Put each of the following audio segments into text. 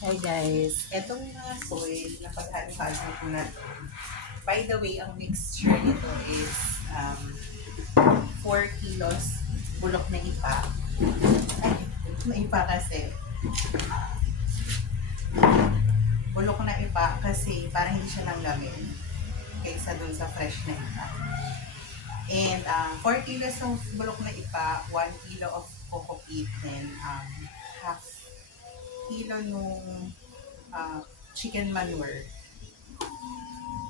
Hi guys, etong mga soil na paghalo-halo ko na to. By the way, ang mixture nito is 4 kilos bulok na ipa. Ay, bulok na ipa kasi. Bulok na ipa kasi para hindi siya langgamin kaysa dun sa fresh na ipa. And 4 kilos of bulok na ipa, 1 kilo of coco peat, then half kilo nung chicken manure.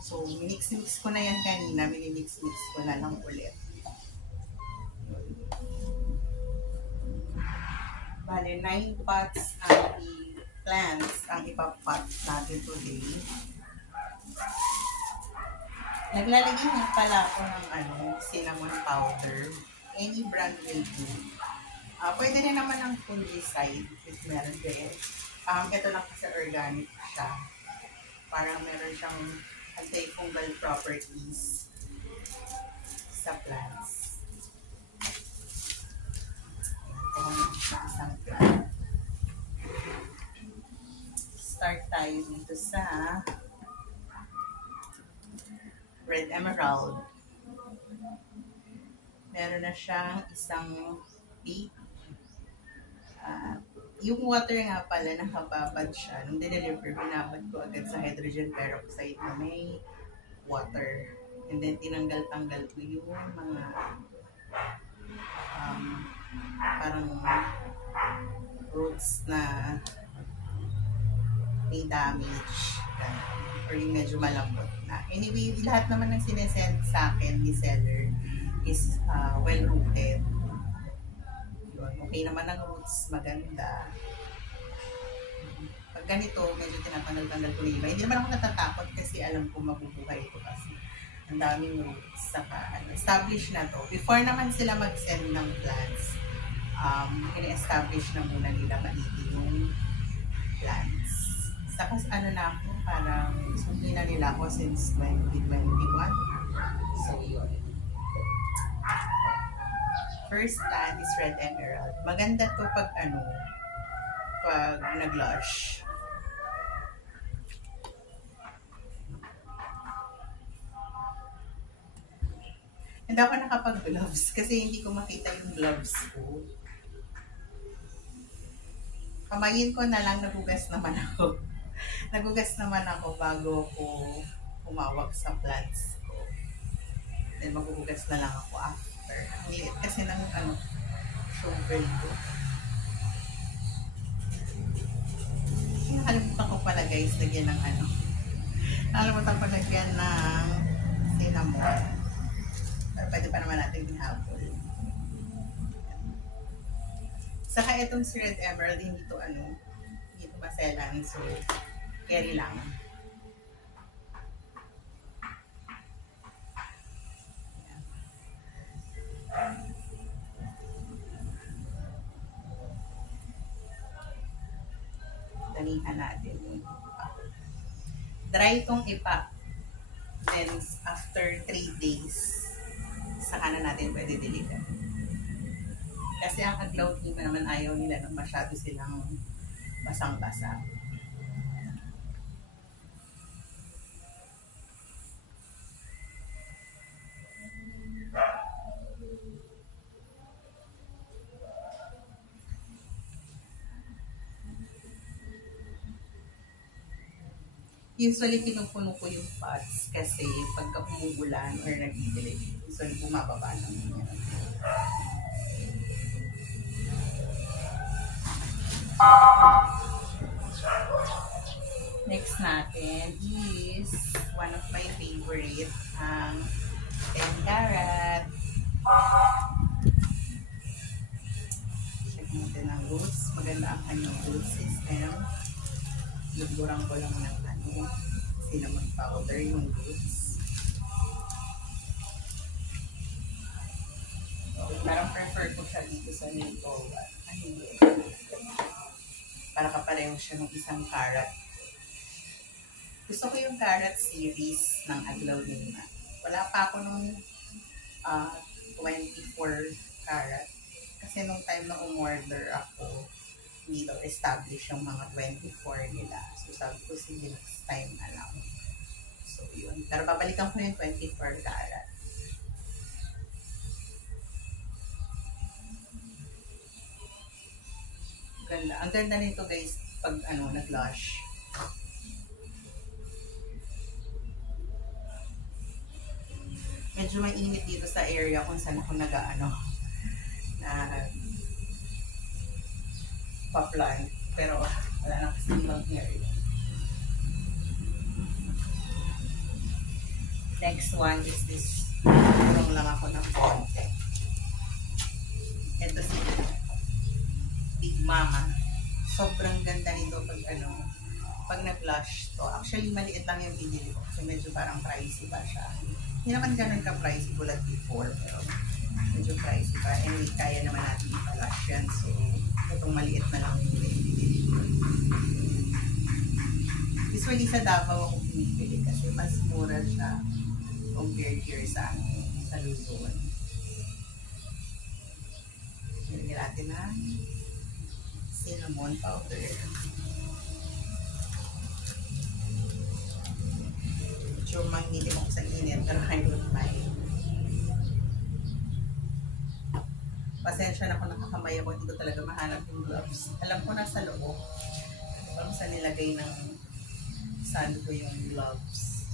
So, minix-mix ko na yan kanina. Minimix-mix ko na lang ulit. Bale, 9 pots ang plants ang ipapot natin today. Naglalagay nga pala ako ng cinnamon powder. Any brand will do. Pwede rin naman ng fungicide if meron din. Ito lang kasi organic siya. Parang meron siyang antifungal properties sa plants. Isang plant. Start tayo dito sa red emerald. Meron na siyang isang peak. Yung water nga pala, nakababad siya. Nung dineliver, binabad ko agad sa hydrogen peroxide na may water. And then, tinanggal-tanggal ko yung mga parang roots na may damage. Or yung medyo malambot na. Anyway, lahat naman ng sinesend sa akin ni seller is well-rooted. Okay naman ang roots, maganda. Pag ganito, medyo tinatanggal-tanggal ko iba. Hindi naman ako natatakot kasi alam ko mabubuhay ito kasi ang daming roots. Saka, establish na to. Before naman sila mag-send ng plants, ina-establish na muna nila maigi yung plants. Saka na ako, parang sundin na nila ako since 2021. So, yun. First plant is red emerald. Maganda to pag pag nag-lush. Hindi ako nakapag-gloves kasi hindi ko makita yung gloves ko. Kamayin ko na lang, nagugas naman ako. Nagugas naman ako bago ko umawak sa plants ko. Then maghuhugas na lang ako after. Ang liit kasi ng shovel ko. Nakalimutan ko pala guys, lagyan ng nakalimutan ko lagyan ng cinnamon. Pero pwede pa naman natin ihabol. Saka itong si red emerald, hindi to maselan. So, carry lang. Damihan natin yung ipa. Dry itong ipa. Then, after 3 days, saka na natin pwede diligan. Kasi ang aglaw team naman ayaw nila nang masyado silang basang-basa. Usually, pinupuno ko yung pots kasi pagka umuulan or nag-didilig, usually bumababa naman yan. Next natin is one of my favorite, 10 carat. Check natin ang roots. Maganda ang kanyang root system. Lugurang ko lang ng cinnamon powder yung roots. Parang prefer ko siya dito sa nito. Para kapareho siya ng isang carat. Gusto ko yung carat series ng Aglaw Lima. Wala pa ako nung 24 carat. Kasi nung time na umorder ako, hindi daw establish yung mga 24 nila. So sabi ko, sige, next time na lang. So yun. Pero babalikan ko yung 24 karat. Ganda. Ang ganda nito guys, pag nag-blush. Medyo mainit dito sa area kung saan ako na pa-plant. Pero wala na kasi ibang area. Next one is this. Tulong lang ako ng konti. Ito si Big Mama. Sobrang ganda nito pag nag-blush to. Actually, maliit lang yung binili ko. So, medyo parang pricey pa siya. Hindi naman ganun ka-pricey tulad before. Pero medyo pricey pa. And kaya naman natin i-blush yan. So, itong maliit na lang yung binili ko. Usually sa Davao ako pinipili kasi mas mura siya compared here sa Luzon. Nilagyan natin na cinnamon powder. Medyo manginim ako sa init pero I don't mind. Pasensya na kung nakakamay ako, hindi ko talaga mahanap yung gloves. Alam ko nasa loob. Alam sa nilagay ng saan ko yung gloves.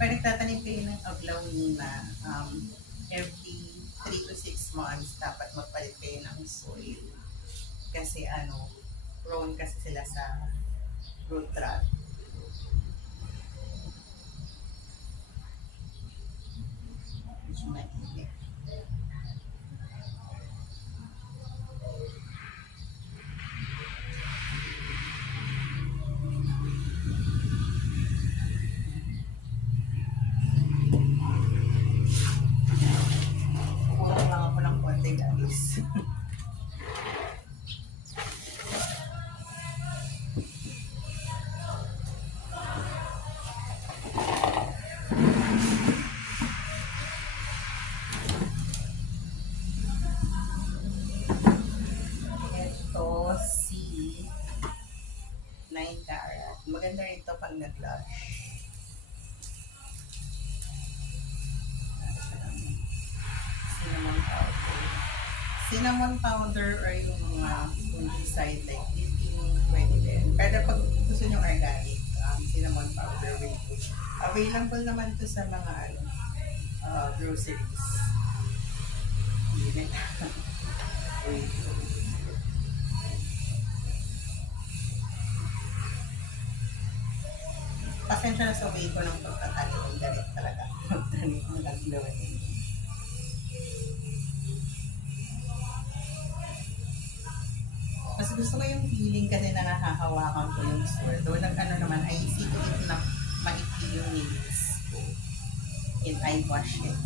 Pag nagtatanim kayo ng aglawina, every 3 to 6 months dapat magpalit kayo ng soil. Kasi prone kasi sila sa root rot. Medyo mainit. Kukulang lang ako ng konti guys. Maganda rin ito pag nag-blush. Cinnamon powder. Cinnamon powder or yung mga fungicide like dipping, pwede din. Pero pag gusto nyo organic, cinnamon powder will be available naman to sa mga groceries. Wait. Pasensya na sa way ko ng pagtatanim ng ganit talaga. Magtanim ng aglawan. Mas gusto ko yung feeling kasi na nahahawakan ko yung sword. Though naman, I see ko ito na maikli yung nails ko. And I wash it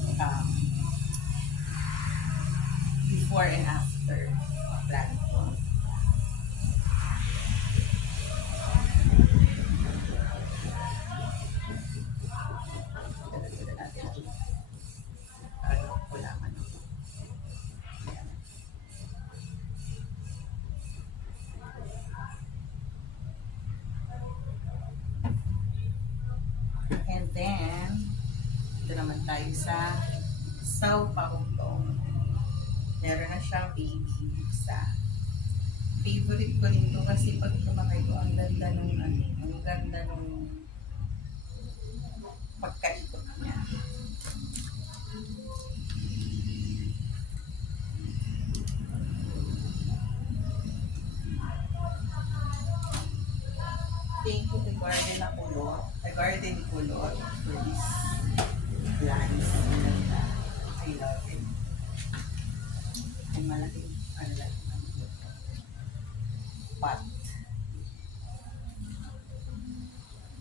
before and after planting. And then, ito naman tayo sa Saupautong. Meron na siyang baby isa. Favorite ko rin ito kasi pag tumakay ko, ang ganda nung pagkaikot niya. Thank you to Garden Color for this plants. I love it. Ang malaking pot.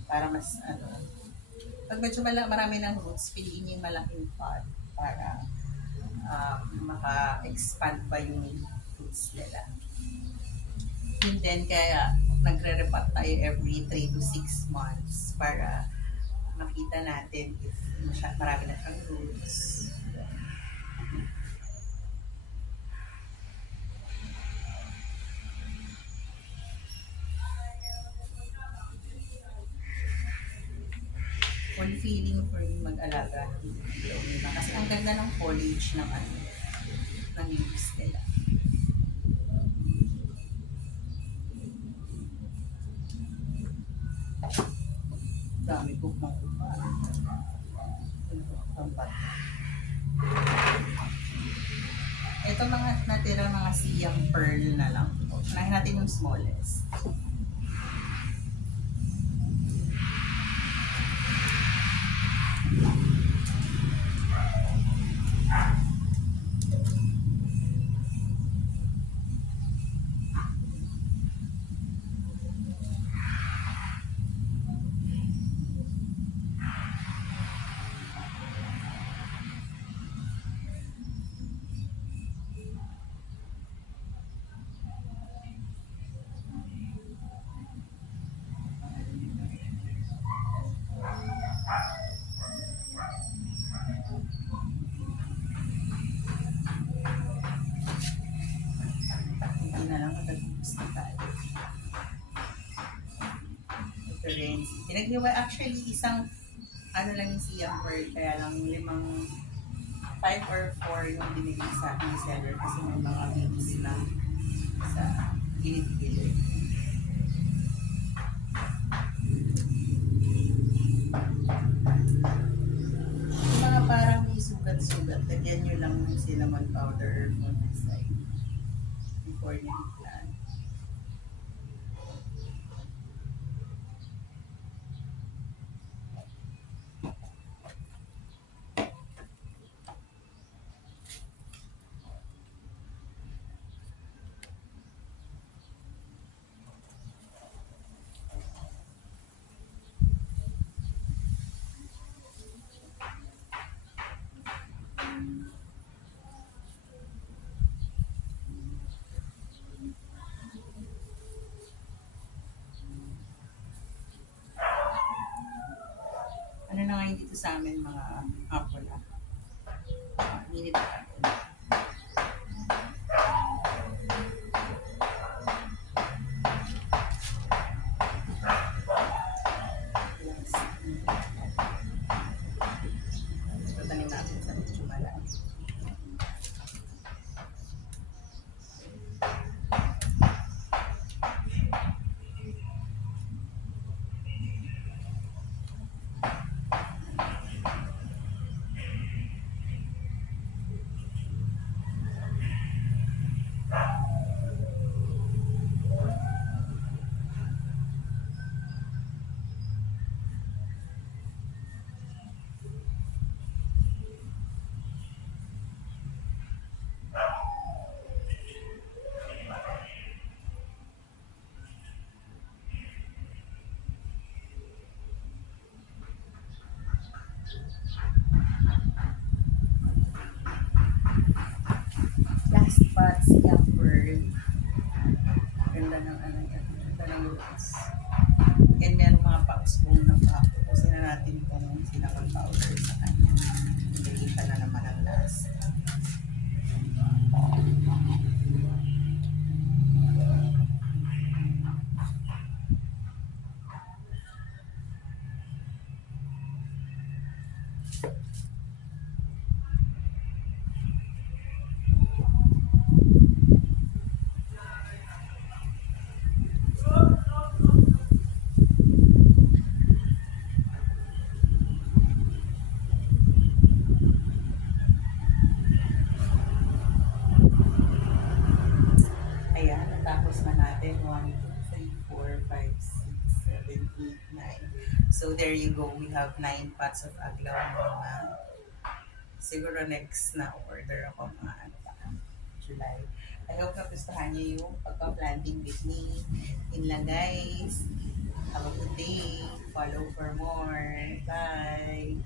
Para mas pag medyo marami ng roots, piliin yung malaking pot para maka-expand pa yung roots nila. And then kaya nagre-repot tayo every 3 to 6 months para makita natin if marami na siyang roots. Full feeling for me mag-alaga ng Glowina. Kasi ang ganda ng foliage ng ng leaves nila. Dami ko makupa. Ito mga natira mga siyang pearl na lang. Unahin natin yung smallest. Pinaghiwa actually isang lang yung siyang pearl, kaya lang 5 or 4 yung binigay sa akin ni seller kasi may mga babies na sa gilid-gilid. Yung mga parang may sugat-sugat, lagyan nyo lang yung cinnamon powder on the side before nyo i-plant. Ano na ngayon dito sa amin mga hapon na. Minute na natin. Tatanim natin sa medyo malaki. Last but siyang pearl. Ganda ng yan. Ganda ng roots. And meron mga pausbong na pa. Kasi na natin itong cinnamon powder sa kanya. Hindi siya na naman ang last. So there you go, we have 9 pots of aglaw mga. Siguro next na order ako mga July. I hope nagustuhan niyo yung pagka-planting with me. Yun lang guys. Have a good day. Follow for more. Bye!